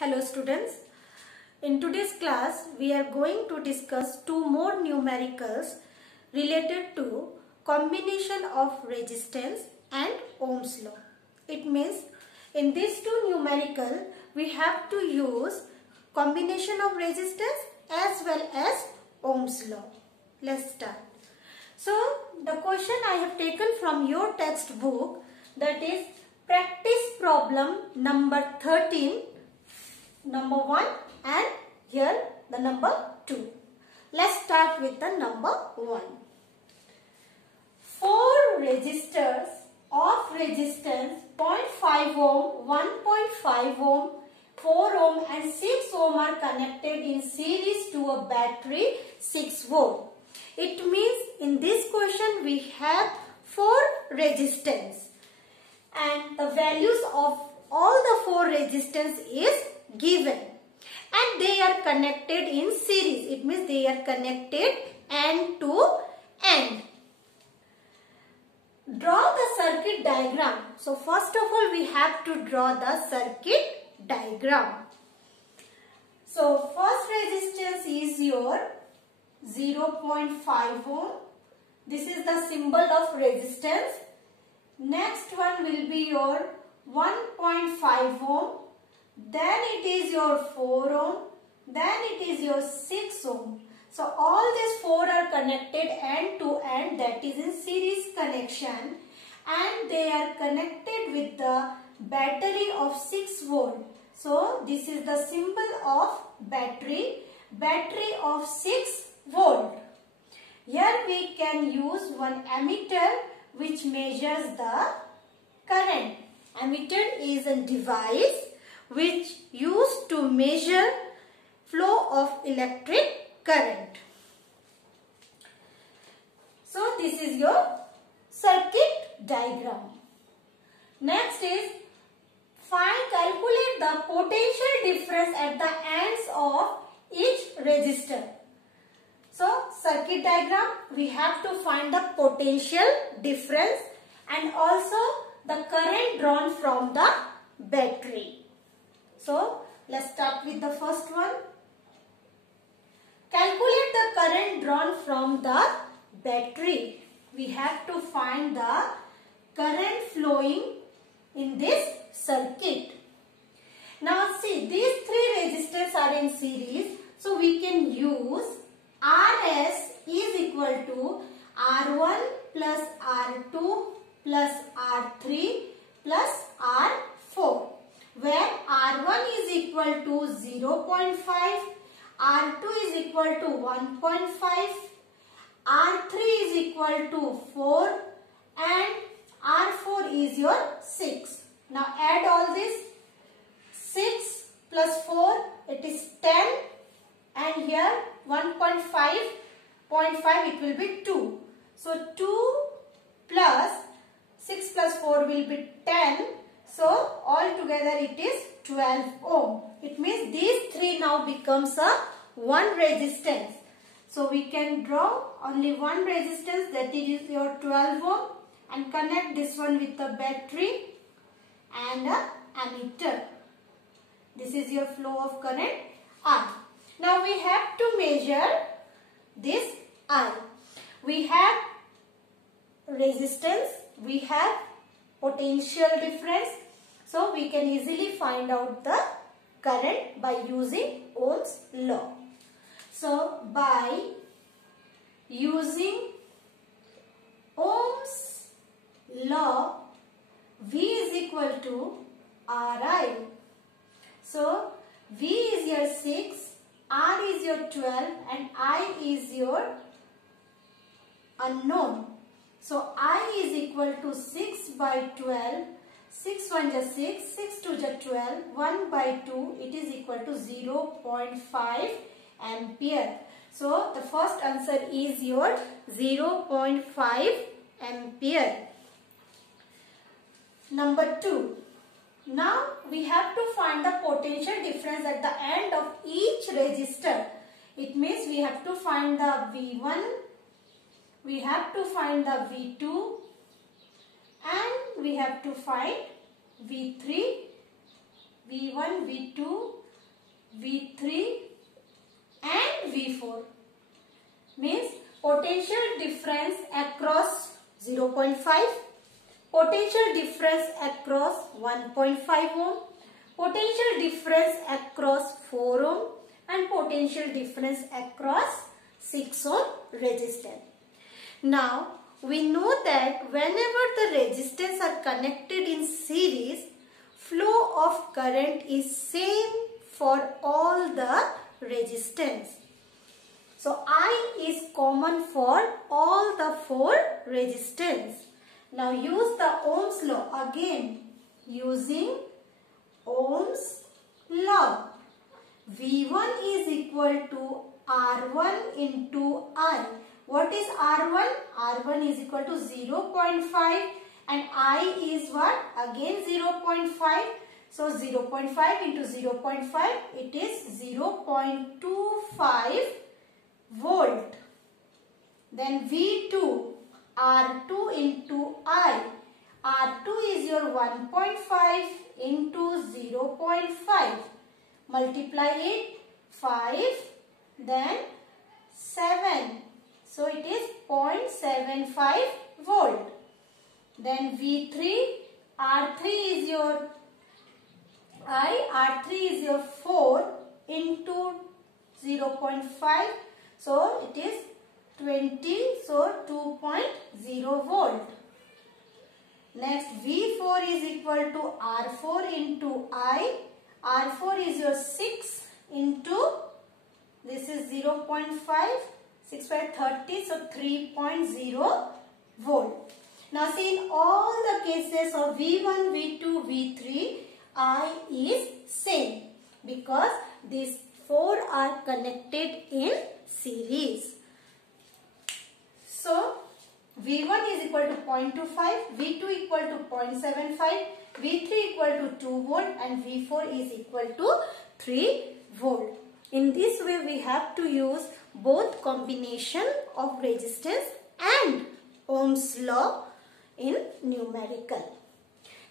Hello students, in today's class we are going to discuss two more numericals related to combination of resistance and Ohm's law. It means in these two numerical we have to use combination of resistance as well as Ohm's law. Let's start. So the question I have taken from your textbook, that is practice problem number 13, number 1 and here the number 2. Let's start with the number 1. 4 resistors of resistance 0.5 ohm, 1.5 ohm, 4 ohm and 6 ohm are connected in series to a battery 6 volt. It means in this question we have 4 resistance and the values of all the 4 resistance is given and they are connected in series. It means they are connected end to end. Draw the circuit diagram. So first of all we have to draw the circuit diagram. So first resistance is your 0.5 ohm. This is the symbol of resistance. Next one will be your 1.5 ohm. Then it is your 4 ohm. Then it is your 6 ohm. So all these 4 are connected end to end, that is in series connection, and they are connected with the battery of 6 volt. So this is the symbol of battery of 6 volt. Here we can use one ammeter which measures the current. Ammeter is a device which used to measure flow of electric current. So this is your circuit diagram. Next is calculate the potential difference at the ends of each resistor. So circuit diagram, we have to find the potential difference and also the current drawn from the battery. So let's start with the first one. Calculate the current drawn from the battery. We have to find the current flowing in this circuit. Now see, these 3 resistors are in series. So we can use Rs is equal to R1 plus R2 plus R3 plus R4, where R1 is equal to 0.5, R2 is equal to 1.5, R3 is equal to 4 and R4 is your 6. Now add all this. 6 plus 4, it is 10, and here 1.5, 0.5, it will be 2. So 2 plus 6 plus 4 will be 10. So all together it is 12 ohm. It means these 3 now becomes a one resistance. So we can draw only one resistance, that is your 12 ohm, and connect this one with the battery and a ammeter. This is your flow of current I. Now we have to measure this I. We have resistance, we have potential difference. So we can easily find out the current by using Ohm's law. So by using Ohm's law, V is equal to Ri. So V is your 6, R is your 12 and I is your unknown. So I is equal to 6 by 12. 6 1 is 6, 6 2 is 12, 1 by 2, it is equal to 0.5 ampere. So the first answer is your 0.5 ampere. Number 2. Now we have to find the potential difference at the end of each resistor. It means we have to find the V1, we have to find the V2 and we have to find V3, V1, V2 V3 and V4. Means potential difference across 0.5, potential difference across 1.5 ohm, potential difference across 4 ohm and potential difference across 6 ohm resistance. Now we know that whenever the resistance are connected in series, flow of current is same for all the resistance. So I is common for all the 4 resistance. Now use the Ohm's law again. Using Ohm's law, V1 is equal to R1 into I. What is R1? R1 is equal to 0.5 and I is what? Again 0.5. So 0.5 into 0.5, it is 0.25 volt. Then V2, R2 into I. R2 is your 1.5 into 0.5. Multiply it, 5, then 7. So it is 0.75 volt. Then V3, R3 is your R3 is your 4 into 0.5. So it is 20, so 2.0 volt. Next V4 is equal to R4 into I. R4 is your 6 into, this is 0.5, 6 by 30, so 3.0 volt. Now see, in all the cases of V1, V2, V3, I is same because these 4 are connected in series. So V1 is equal to 0.25, V2 equal to 0.75, V3 equal to 2 volt and V4 is equal to 3 volt. In this way we have to use both combination of resistance and Ohm's law in numerical.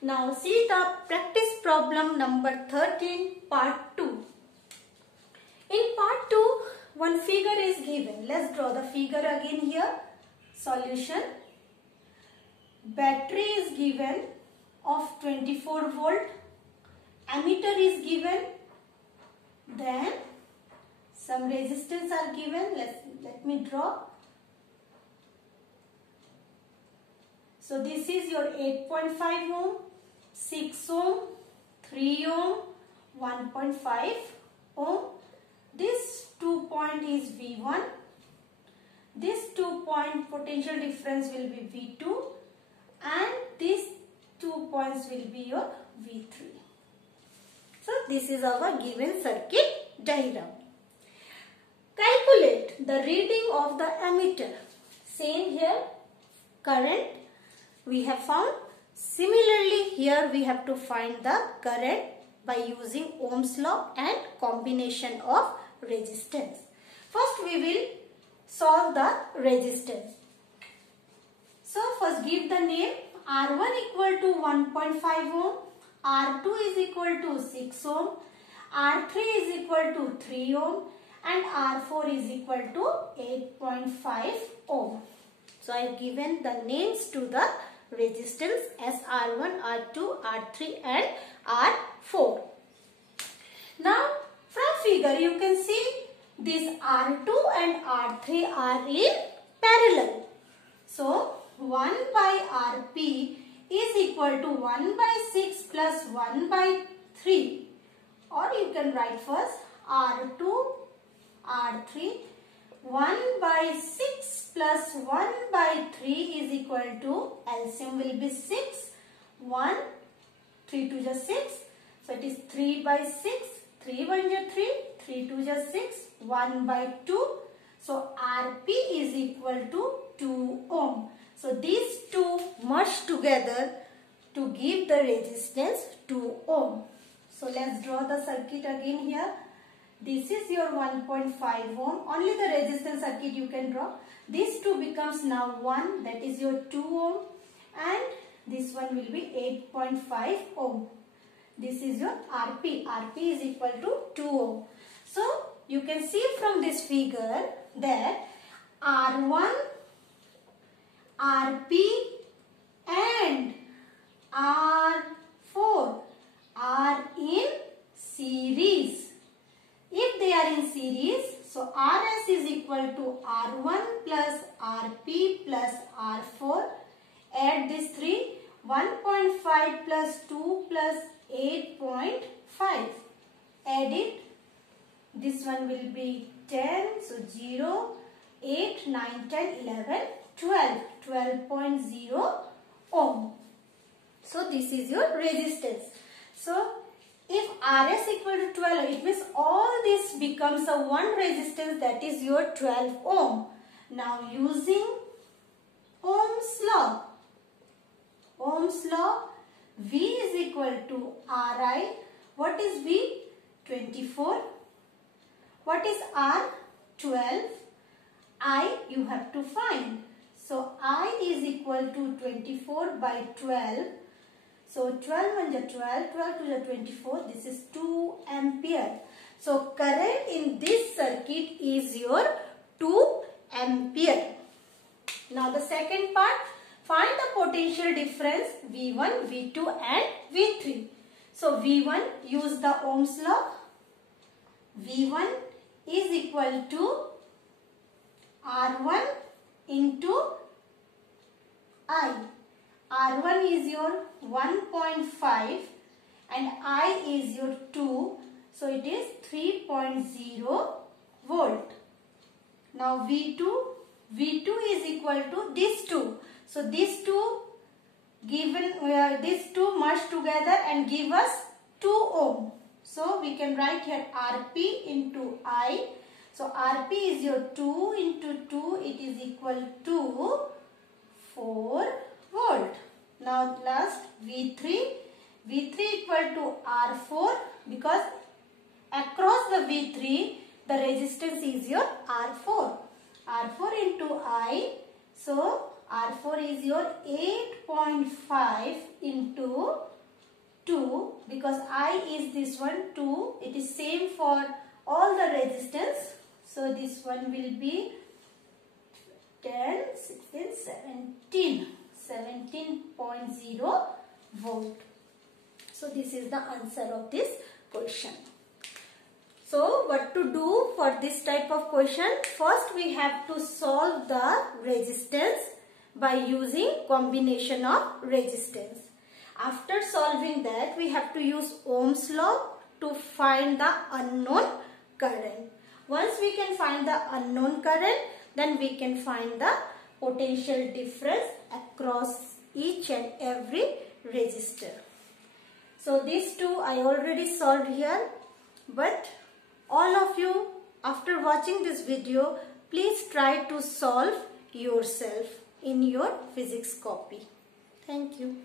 Now see the practice problem number 13, part 2. In part 2, one figure is given. Let's draw the figure again here. Solution. Battery is given of 24 volt. Ammeter is given. Then some resistance are given. Let me draw. So this is your 8.5 ohm, 6 ohm, 3 ohm, 1.5 ohm. This 2 point is V1. This 2 point potential difference will be V2 and these 2 points will be your V3. So this is our given circuit diagram. Calculate the reading of the ammeter. Same here, current we have found. Similarly here we have to find the current by using Ohm's law and combination of resistance. First we will solve the resistance. So first give the name. R1 equal to 1.5 ohm, R2 is equal to 6 ohm, R3 is equal to 3 ohm and R4 is equal to 8.5 ohm. So I have given the names to the resistance as R1, R2, R3 and R4. Now from figure you can see this R2 and R3 are in parallel. So 1 by Rp is equal to 1 by 6 plus 1 by 3, or you can write first R2, R3, 1 by 6 plus 1 by 3 is equal to, LCM will be 6, 1, 3 to just 6, so it is 3 by 6, 3 1 is 3, 3 2 just 6, 1 by 2, so Rp is equal to 2 ohm. So these two merge together to give the resistance 2 ohm. So let's draw the circuit again here. This is your 1.5 ohm. Only the resistance circuit you can draw. This 2 becomes now 1, that is your 2 ohm, and this one will be 8.5 ohm. This is your Rp. Rp is equal to 2 ohm. So you can see from this figure that R1, Rp and R4 are in series. If they are in series, so Rs is equal to R1 plus Rp plus R4. Add these three, 1.5 plus 2 plus 8.5. Add it. This one will be 10. So 0, 8, 9, 10, 11, 12. 12.0 ohm. So this is your resistance. So if Rs equal to 12, it means all this becomes a one resistance, that is your 12 ohm. Now using Ohm's law. Ohm's law, V is equal to Ri. What is V? 24. What is R? 12. I you have to find. So I is equal to 24 by 12. So 12 1 is 12, 12 2 is 24. This is 2 ampere. So current in this circuit is your 2 ampere. Now the second part, find the potential difference V1, V2 and V3. So V1, use the Ohm's law. V1 is equal to R1 into I. R1 is your 1.5 and I is your 2. So it is 3.0 volt. Now V2 is equal to these two. So these two these two merge together and give us 2 ohm. So we can write here Rp into I. So Rp is your 2 into 2. It is equal to 4 volt. Now last V3. V3 equal to R4, because across the V3 the resistance is your R4. R4 into I. So R4 is your 8.5 into 2, because I is this one 2. It is same for all the resistance. So this one will be 10, 16, 17. 17.0 volt. So this is the answer of this question. So what to do for this type of question? First we have to solve the resistance by using combination of resistance. After solving that, we have to use Ohm's law to find the unknown current. Once we can find the unknown current, then we can find the potential difference across each and every resistor. So these two I already solved here, but all of you, after watching this video, please try to solve yourself in your physics copy. Thank you.